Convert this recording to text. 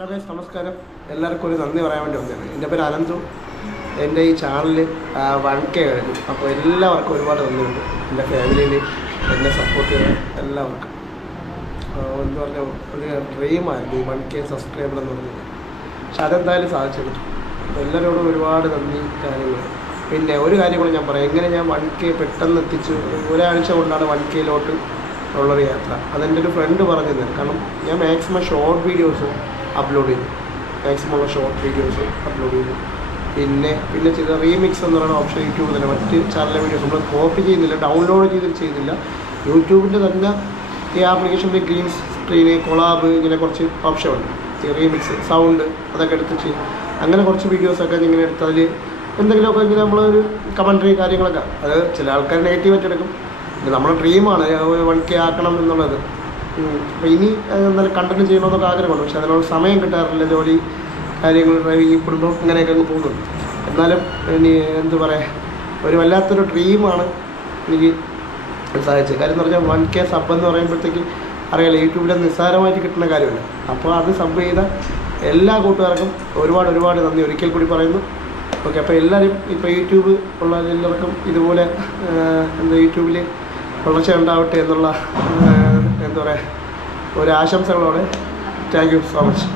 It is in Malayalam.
ഗൈസ് നമസ്കാരം. എല്ലാവർക്കും ഒരു നന്ദി പറയാൻ വേണ്ടി വന്നതാണ്. എന്റെ പേര് അനന്തു. എന്റെ ഈ ചാനലിൽ വൺ കെ കഴിഞ്ഞു. അപ്പോൾ എല്ലാവർക്കും ഒരുപാട് നന്ദിയുണ്ട്. എന്റെ ഫാമിലിയിൽ എന്നെ സപ്പോർട്ട് ചെയ്യുന്ന എല്ലാവർക്കും. എന്ന് പറഞ്ഞാൽ ഒരു ഡ്രീമായിരുന്നു ഈ വൺ കെ സബ്സ്ക്രൈബർ എന്ന് പറഞ്ഞത് പക്ഷെ അതെന്തായാലും സാധിച്ചെടുത്തു എല്ലാവരോടും ഒരുപാട് നന്ദി കാര്യങ്ങൾ. പിന്നെ ഒരു കാര്യം കൂടെ ഞാൻ പറയാം. എങ്ങനെ ഞാൻ വൺ കെ പെട്ടെന്ന് എത്തിച്ചു? ഒരാഴ്ച കൊണ്ടാണ് വൺ കെയിലോട്ട് ഉള്ളൊരു യാത്ര. അതെന്റെ ഒരു ഫ്രണ്ട് പറഞ്ഞു തരും കാരണം ഞാൻ മാക്സിമം ഷോർട്ട് വീഡിയോസ് അപ്ലോഡ് ചെയ്തു. മാക്സിമം ഉള്ള ഷോർട്ട് വീഡിയോസ് അപ്ലോഡ് ചെയ്തു. പിന്നെ പിന്നെ ചെയ്ത റീമിക്സ് എന്ന് പറയുന്ന ഓപ്ഷൻ യൂട്യൂബിൽ തന്നെ. മറ്റ് ചാനൽ വീഡിയോസ് നമ്മൾ കോപ്പി ചെയ്യുന്നില്ല ഡൗൺലോഡ് ചെയ്തിട്ട് ചെയ്യുന്നില്ല. യൂട്യൂബിന്റെ തന്നെ ഈ ആപ്ലിക്കേഷനിൽ ഗ്രീൻ സ്ക്രീന് കൊളാബ് ഇങ്ങനെ കുറച്ച് ഓപ്ഷൻ ഉണ്ട്. ഈ റീമിക്സ് സൗണ്ട് അതൊക്കെ എടുത്ത് ചെയ്യും അങ്ങനെ കുറച്ച് വീഡിയോസൊക്കെ ഇങ്ങനെ എടുത്ത് അതിൽ എന്തെങ്കിലുമൊക്കെ ഇങ്ങനെ നമ്മളൊരു കമൻട്രി കാര്യങ്ങളൊക്കെ. അത് ചില ആൾക്കാർ നെഗറ്റീവായിട്ട് എടുക്കും. നമ്മുടെ ഡ്രീമാണ് വൺ കെ ആക്കണം എന്നുള്ളത്. അപ്പോൾ ഇനി എന്തായാലും കണ്ടന്റ് ചെയ്യണമെന്നൊക്കെ ആഗ്രഹമുണ്ട്. പക്ഷെ അതിനുള്ള സമയം കിട്ടാറില്ല. ജോലി കാര്യങ്ങൾ ഈ കുടുംബം അങ്ങനെയൊക്കെ അങ്ങ് പോകുന്നുണ്ട് എന്നാലും ഇനി എന്ത് പറയുക ഒരു വല്ലാത്തൊരു ഡ്രീമാണ് എനിക്ക് സാധിച്ചത്. കാര്യം എന്ന് പറഞ്ഞാൽ വൺ കെ സബ് എന്ന് പറയുമ്പോഴത്തേക്ക് അറിയാലോ യൂട്യൂബിൽ നിസ്സാരമായിട്ട് കിട്ടുന്ന കാര്യമല്ല. അപ്പോൾ അത് സബ് ചെയ്ത എല്ലാ കൂട്ടുകാർക്കും ഒരുപാട് ഒരുപാട് നന്ദി. ഒരിക്കൽ കൂടി പറയുന്നു. ഓക്കെ അപ്പോൾ എല്ലാവരും ഇപ്പോൾ യൂട്യൂബ് ഉള്ള എല്ലാവർക്കും ഇതുപോലെ എന്താ യൂട്യൂബിൽ വളർച്ച ഉണ്ടാവട്ടെ എന്നുള്ള എന്താ പറയുക ഒരു ആശംസകളോടെ താങ്ക് യു സോ മച്ച്